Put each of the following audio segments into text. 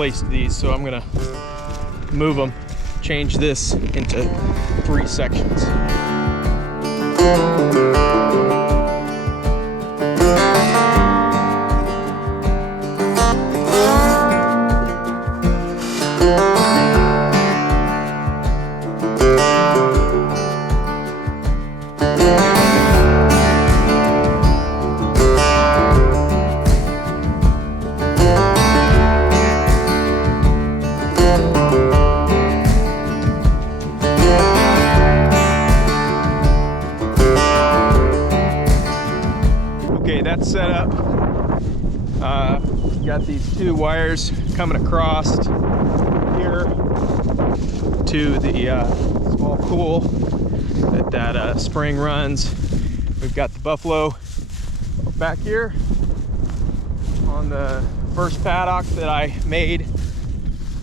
placed these, so I'm gonna move them, change this into 3 sections. That's set up. Got these 2 wires coming across here to the small pool that spring runs. We've got the buffalo back here on the first paddock that I made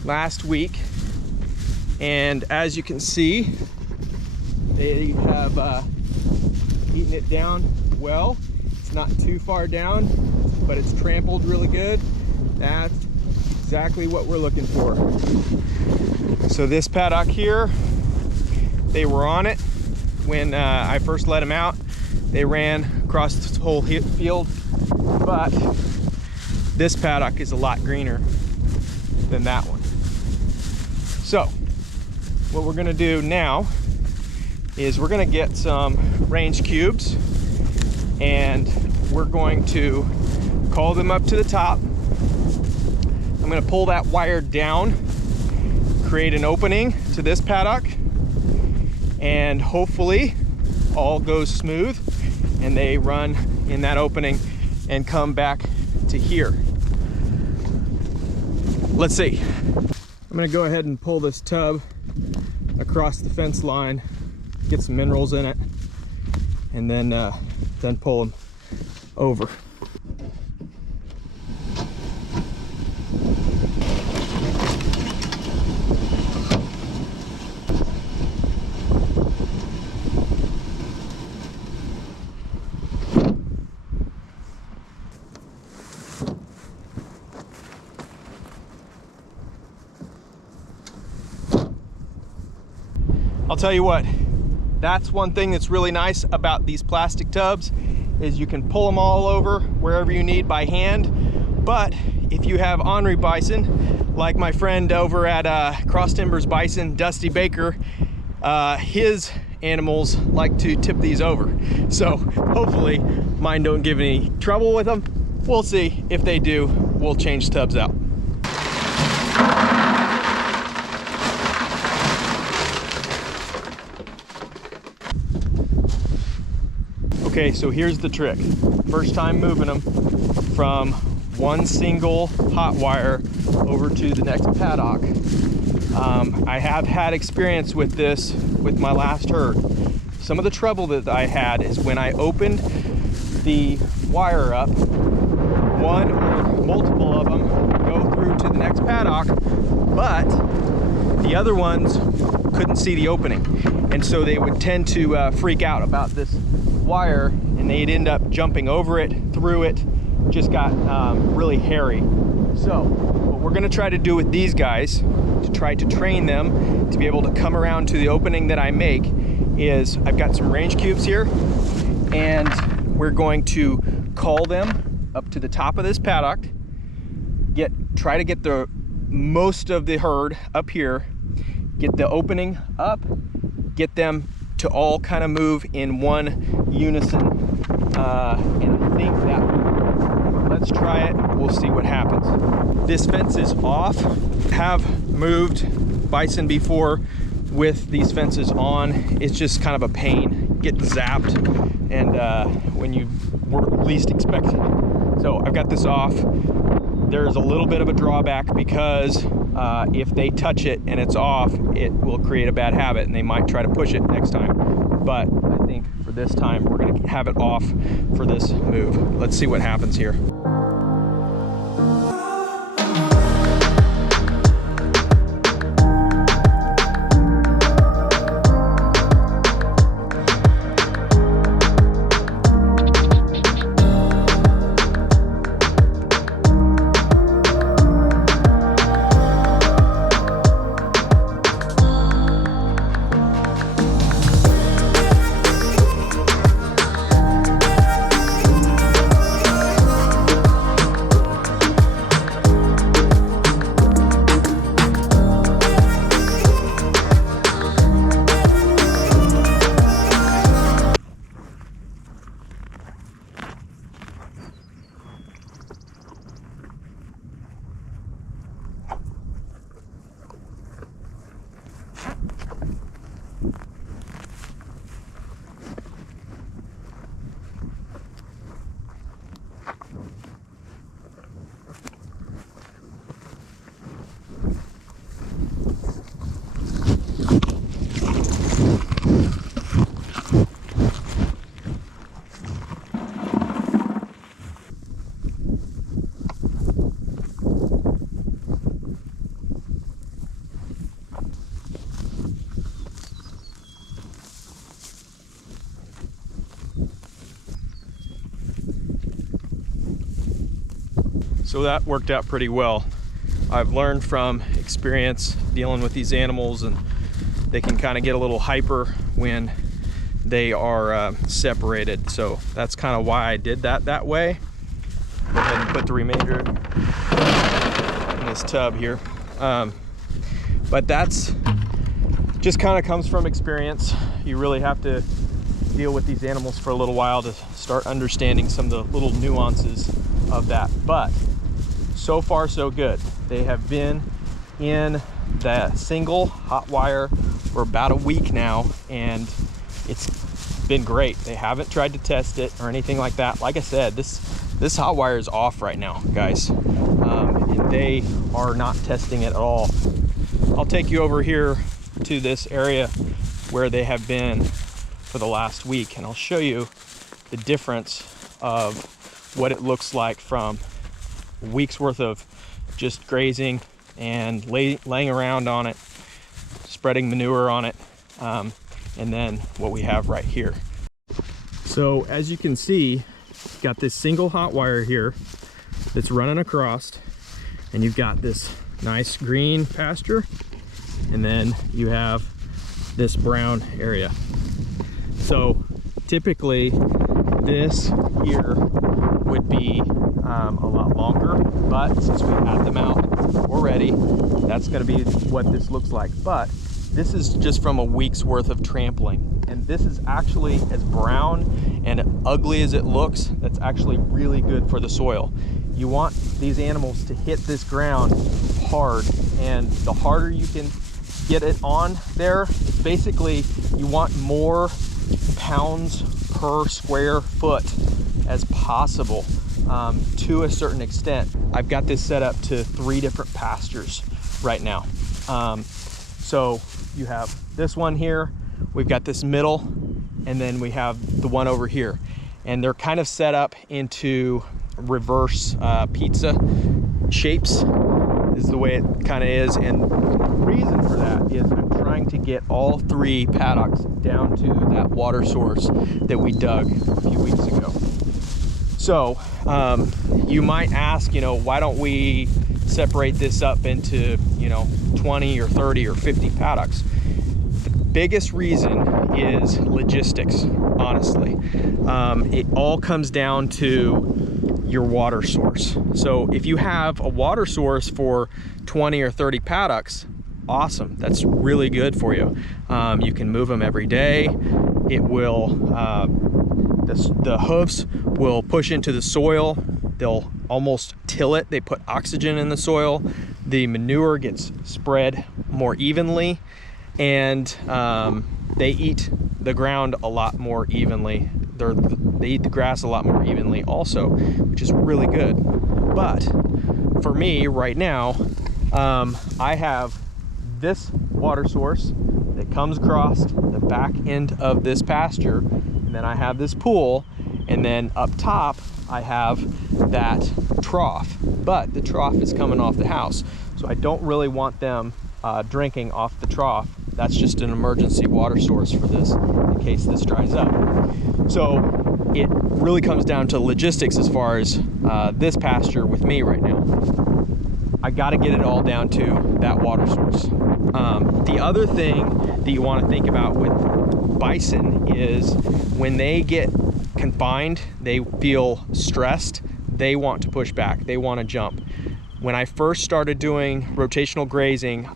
last week, and as you can see, they have eaten it down well. It's not too far down, but it's trampled really good. That's exactly what we're looking for. So this paddock here, they were on it when I first let them out. They ran across this whole field, but this paddock is a lot greener than that one. So what we're gonna do now is we're gonna get some range cubes, and we're going to call them up to the top. I'm going to pull that wire down, create an opening to this paddock, and hopefully all goes smooth and they run in that opening and come back to here. Let's see. I'm going to go ahead and pull this tub across the fence line, get some minerals in it, and then pull them over. I'll tell you what, that's one thing that's really nice about these plastic tubs, is you can pull them all over wherever you need by hand. But if you have ornery bison, like my friend over at Cross Timbers Bison, Dusty Baker, his animals like to tip these over. So hopefully mine don't give any trouble with them. We'll see. If they do, we'll change tubs out. Okay, so here's the trick. First time moving them from one single hot wire over to the next paddock. I have had experience with this with my last herd. Some of the trouble that I had is when I opened the wire up, one or multiple of them go through to the next paddock, but the other ones couldn't see the opening. And so they would tend to freak out about this wire, and they'd end up jumping over it, through it, just got really hairy. So what we're gonna try to do with these guys to try to train them to be able to come around to the opening that I make is I've got some range cubes here, and we're going to call them up to the top of this paddock, try to get the most of the herd up here, get the opening up, get them to all kind of move in one unison, and I think that, let's try it, we'll see what happens. This fence is off. Have moved bison before with these fences on. It's just kind of a pain, get zapped, and when you were least expecting it. So I've got this off. There's a little bit of a drawback because if they touch it and it's off, it will create a bad habit and they might try to push it next time. But I think for this time, we're gonna have it off for this move. Let's see what happens here. So that worked out pretty well. I've learned from experience dealing with these animals, and they can kind of get a little hyper when they are separated. So that's kind of why I did that way. Go ahead and put the remainder in this tub here. But that's just kind of comes from experience. You really have to deal with these animals for a little while to start understanding some of the little nuances of that. But so far so good. They have been in the single hot wire for about a week now, and it's been great. They haven't tried to test it or anything like that. Like I said, this hot wire is off right now, guys, and they are not testing it at all. I'll take you over here to this area where they have been for the last week, and I'll show you the difference of what it looks like from a week's worth of just grazing and laying around on it, spreading manure on it, and then what we have right here. So as you can see, got this single hot wire here that's running across, and you've got this nice green pasture, and then you have this brown area. So typically this here would be a lot longer, but since we had them out already, that's going to be what this looks like. But this is just from a week's worth of trampling, and this is actually, as brown and ugly as it looks, that's actually really good for the soil. You want these animals to hit this ground hard, and the harder you can get it on there, basically you want more pounds per square foot as possible, to a certain extent. I've got this set up to 3 different pastures right now. So you have this one here, we've got this middle, and then we have the one over here, and they're kind of set up into reverse pizza shapes is the way it kind of is. And the reason for that is I'm trying to get all 3 paddocks down to that water source that we dug a few weeks ago. So you might ask, you know, why don't we separate this up into, you know, 20 or 30 or 50 paddocks? The biggest reason is logistics, honestly. It all comes down to your water source. So if you have a water source for 20 or 30 paddocks, awesome, that's really good for you. You can move them every day. It will, the hooves will push into the soil. They'll almost till it. They put oxygen in the soil. The manure gets spread more evenly, and they eat the ground a lot more evenly. They eat the grass a lot more evenly also, which is really good. But for me right now, I have this water source that comes across the back end of this pasture, and then I have this pool, and then up top I have that trough, but the trough is coming off the house, so I don't really want them drinking off the trough. That's just an emergency water source for this in case this dries up. So it really comes down to logistics as far as this pasture with me right now. I got to get it all down to that water source. The other thing that you want to think about with bison is when they get confined, they feel stressed, they want to push back, they want to jump. When I first started doing rotational grazing,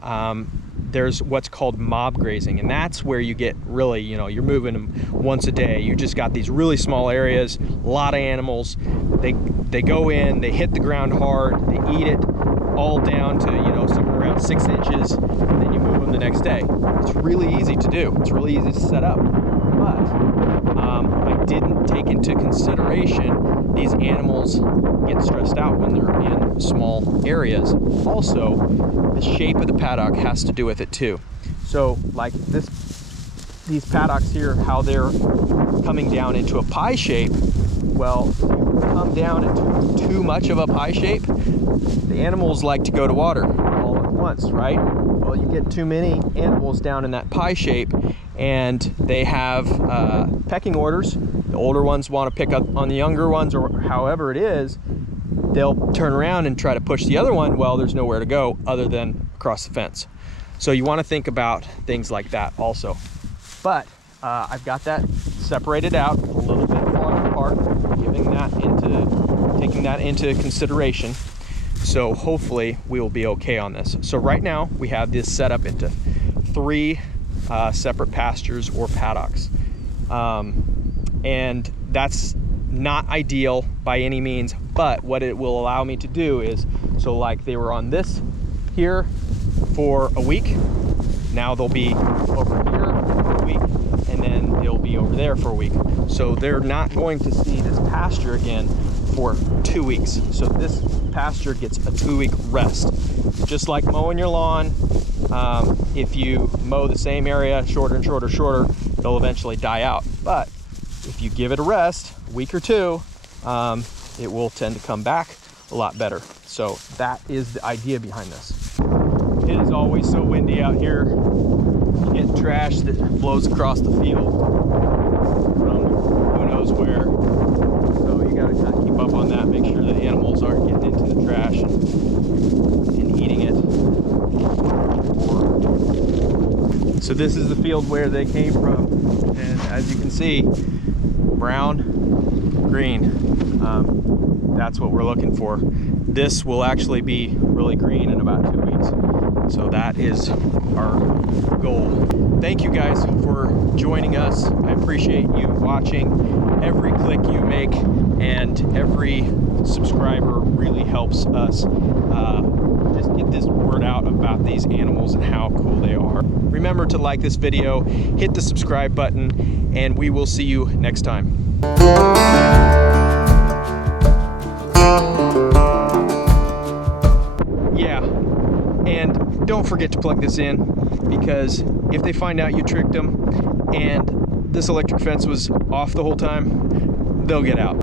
there's what's called mob grazing, and that's where you get really, you know, you're moving them once a day. You just got these really small areas, a lot of animals. They go in, they hit the ground hard, they eat it all down to, you know, somewhere around 6 inches, and then you move them the next day. It's really easy to do. It's really easy to set up, but I didn't take into consideration these animals get stressed out when they're in small areas. Also, the shape of the paddock has to do with it too. So like these paddocks here, how they're coming down into a pie shape, well, if you come down into too much of a pie shape, the animals like to go to water all at once, right? Well, you get too many animals down in that pie shape, and they have pecking orders. The older ones want to pick up on the younger ones, or however it is. they'll turn around and try to push the other one. Well, there's nowhere to go other than across the fence. So you want to think about things like that also. But I've got that separated out a little bit farther apart, taking that into consideration. So hopefully we will be okay on this. So right now we have this set up into 3 separate pastures or paddocks. And that's not ideal by any means, but what it will allow me to do is, so like they were on this here for a week, now they'll be over here for a week, and then they'll be over there for a week. So they're not going to see this pasture again for 2 weeks. So this pasture gets a 2-week rest. Just like mowing your lawn, if you mow the same area shorter and shorter, they'll eventually die out. But if you give it a rest, a week or 2, it will tend to come back a lot better. So that is the idea behind this. It is always so windy out here. You get trash that blows across the field from who knows where. So you gotta kind of keep up on that, make sure that animals aren't getting into the trash and eating it. So this is the field where they came from. And as you can see, brown, green. That's what we're looking for. This will actually be really green in about 2 weeks. So that is our goal. Thank you guys for joining us. I appreciate you watching. Every click you make and every subscriber really helps us just get this word out about these animals and how cool they are. Remember to like this video, hit the subscribe button, and we will see you next time. Yeah, and don't forget to plug this in, because if they find out you tricked them and this electric fence was off the whole time, they'll get out.